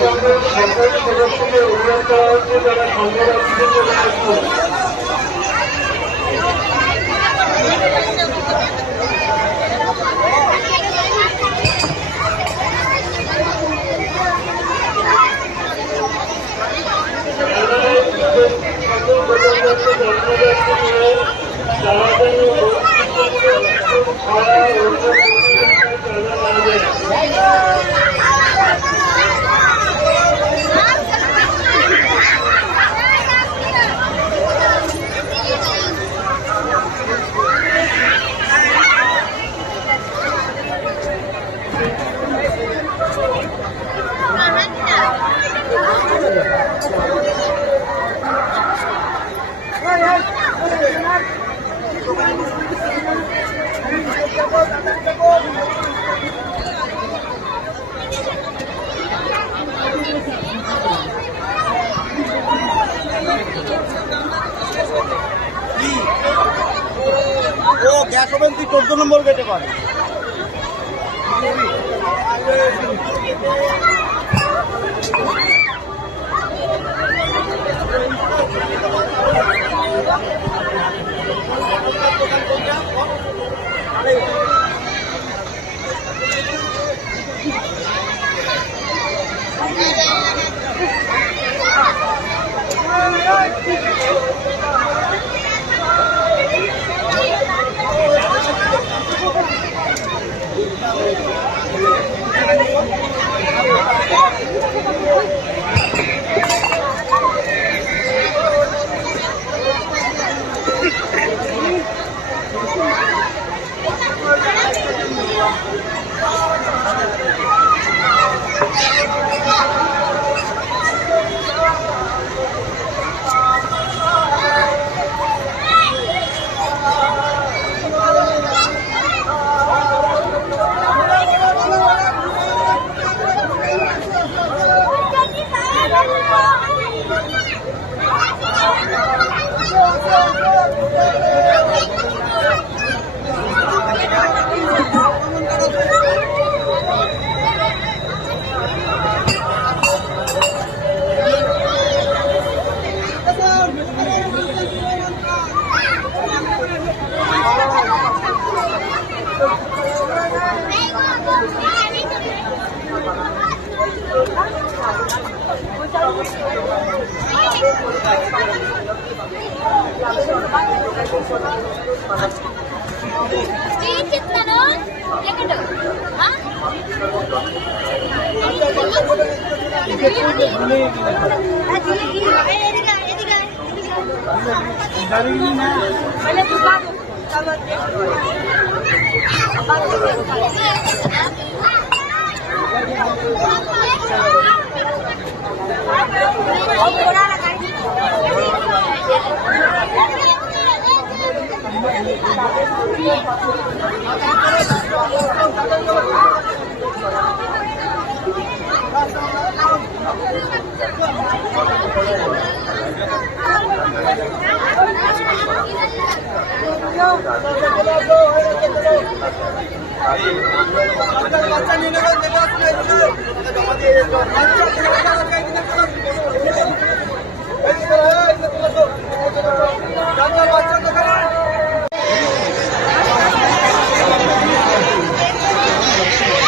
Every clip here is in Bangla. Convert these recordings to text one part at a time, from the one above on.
সরকারি সদস্যকে অনুরোধ করা হচ্ছে যারা সংবাদপত্রে চলে আসুন। ও গ্যাস ওভেন তুই 14 নম্বর গেটে পাবি।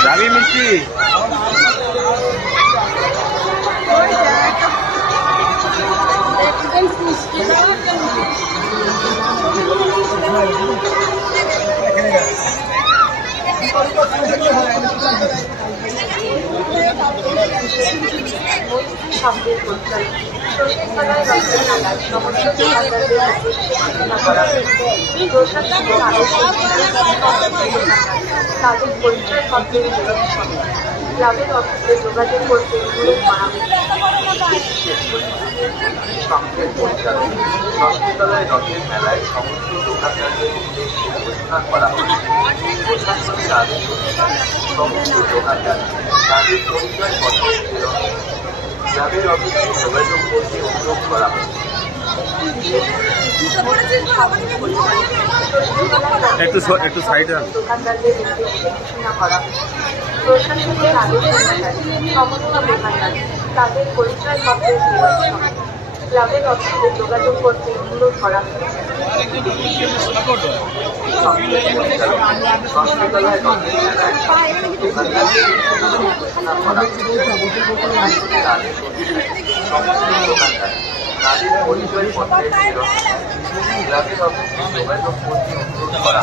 যাবি মিষ্টি শব্দের পরিচয় সচিবালয় রচনা নাগাদ সমস্ত আলোচনা করা হয়েছে। প্রশাসনের তাদের পরিচয় পত্রের বিরোধী সঙ্গে ক্লাবের অফিসে যোগাযোগ করতে অনুরোধ করা হয়েছে। সংস্কৃতালয় রথের মেলায় সমস্ত দোকানদারদের উদ্দেশ্যে ঘোষণা করা হয়েছে। প্রশাসনের আদেশ অনুসারে সমস্ত দোকানদার তাদের পরিচয় পত্র ক্লাবের অফিসে যোগাযোগ করতে অনুরোধ করা হয়েছে। একটু সাইডে দোকানদারদের উদ্দেশ্যে ঘোষণা করা হয়েছে। প্রশাসনের আদেশ অনুসারে সমস্ত দোকানদার তাদের পরিচয়পত্রের নিরীক্ষণ ক্লাবের অফিসে যোগাযোগ করতে অনুরোধ করা হয়েছে। হসপিটালের নদীর মেলায় সমস্ত দোকানদার তাদের পরিচয়পত্রের নিরীক্ষণ ক্লাবের অফিসে যোগাযোগ করতে অনুরোধ করা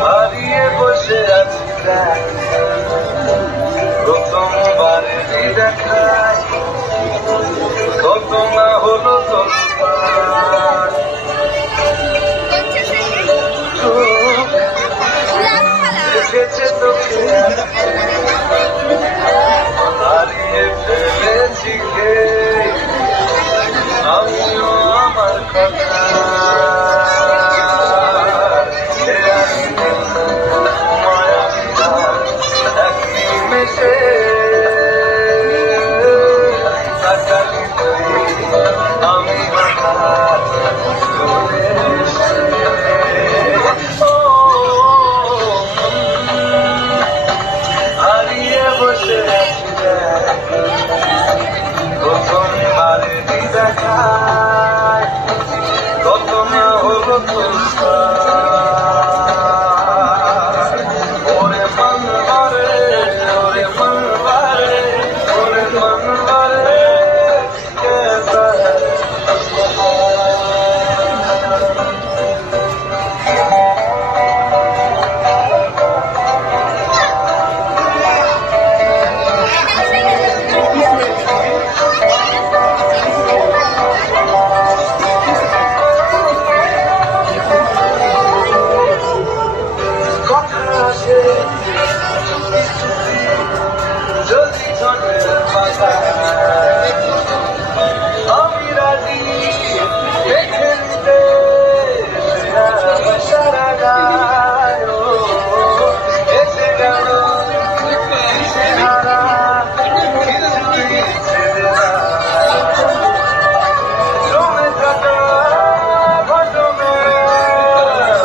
হারিয়ে বসে আছি প্রথমবারে দেখায় কত না হলো দেখেছে তোকে হারিয়ে ফেলেছি কে আমিও আমার কথা আমি হারিয়ে বসে প্রথমবারে দেখায় কত না হলো ওরে মনবারে ওরে মনবারে ওরে মনবারে কেসা যদি ঝড়ের পাতায় আমি রাজি দেখে নিতে সারা গায় এসে গেল সারা কিছুই ছেড়ে না জমে থাকা ঘটনা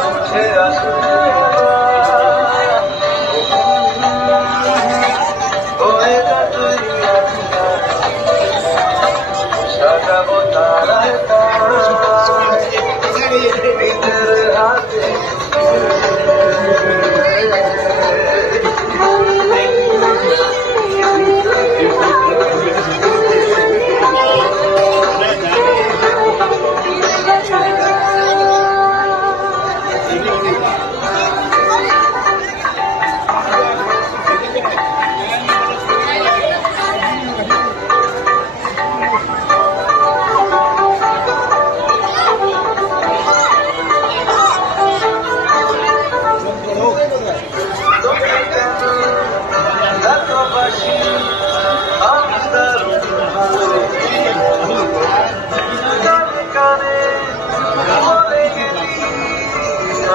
উঠে আসবে সাজাবো তারায় নিজের হাতে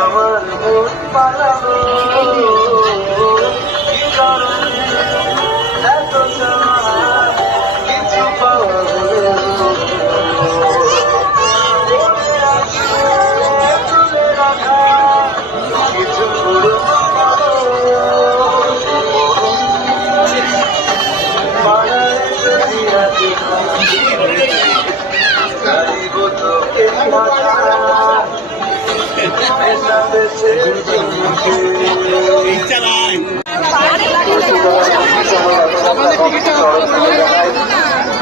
আমার মন পালালো কি কারণে এত কিছু পাওয়া তুলে রাখা কিছু গাইব তোকে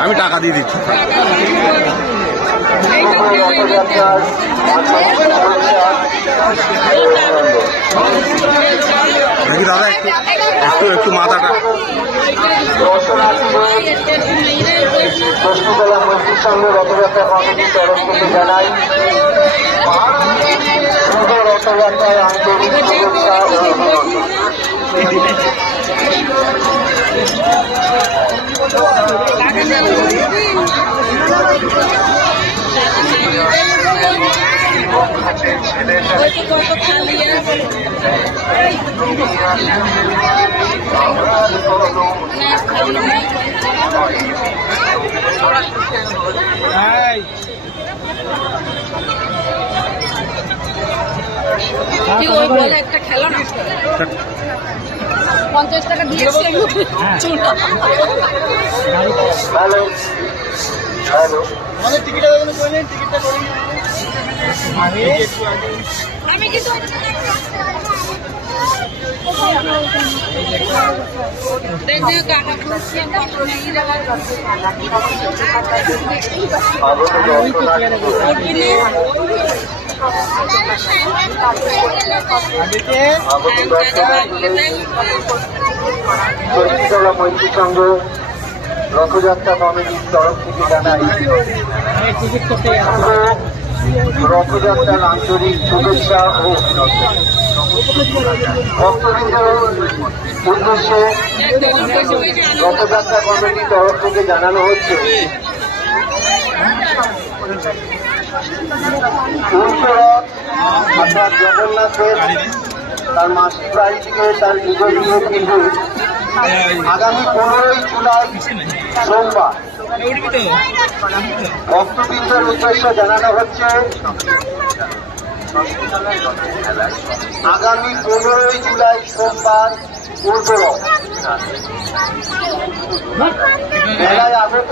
আমি টাকা দিয়ে দিচ্ছি। দেখি দাদা একটু একটু একটু মাথাটা দর্শকবেলা মন্ত্রীর সঙ্গে রথযাত্রা কমিটির তরফ থেকে জানাই শুভ রথযাত্রায় আন্তরিক শুভেচ্ছা ও অভিনন্দন। একটা খেলো না 50 টাকা দিয়েছি হ্যালো হ্যালো আমাদের টিকিটটা দেখুন কইলেন টিকিটটা করুন আমি কিন্তু দেখো কাকা খুশি কত নেই রে আগত দর্শনার্থী আগত দর্শনার্থী শহীদতলা মৈত্রী সংঘ রথযাত্রা কমিটির তরফ থেকে জানাই রথযাত্রার আন্তরিক শুভেচ্ছা ও অভিনন্দন। ভক্তবৃন্দের উদ্দেশ্যে রথযাত্রা কমিটির তরফ থেকে জানানো হচ্ছে উল্টোরথ অর্থাৎ জগন্নাথের তার মাসিক বাড়ি থেকে তার নিজ গৃহে ফিরবে আগামী 15ই জুলাই সোমবার। ভক্তবৃন্দের উদ্দেশ্যে জানানো হচ্ছে আগামী 15ই জুলাই সোমবার উল্টোরথ মেলায় আগত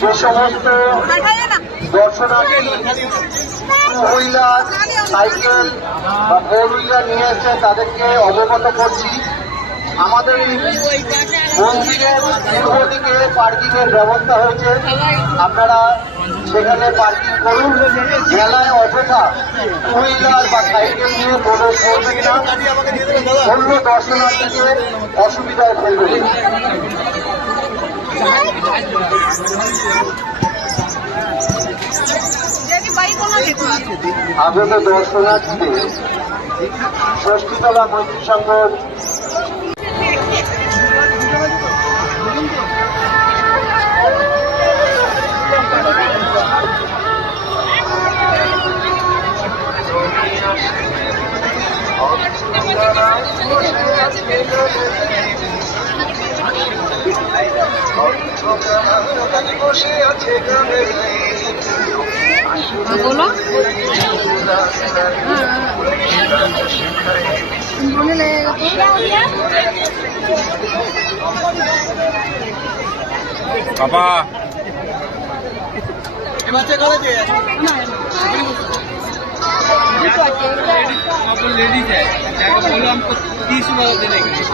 যে সমস্ত দর্শনার্থী টু হুইলার সাইকেল বা ফোর হুইলার নিয়ে এসছে তাদেরকে অবগত করছি আমাদের মন্দিরের পূর্ব দিকে পার্কিং এর ব্যবস্থা হয়েছে, আপনারা সেখানে পার্কিং করুন। মেলায় অযথা টু হুইলার বা সাইকেল নিয়ে প্রবেশ করবেন না, অন্য দর্শনার্থীকে অসুবিধায় ফেলবেন। আগত দর্শনার্থীদের ষষ্ঠীতলা মৈত্রী সংঘ বসে আছে बोलो बोलने लगेगा पापा বাচ্চা কলেজে लेडीज है जाकर बोलो हमको 30 रुपये देने के लिए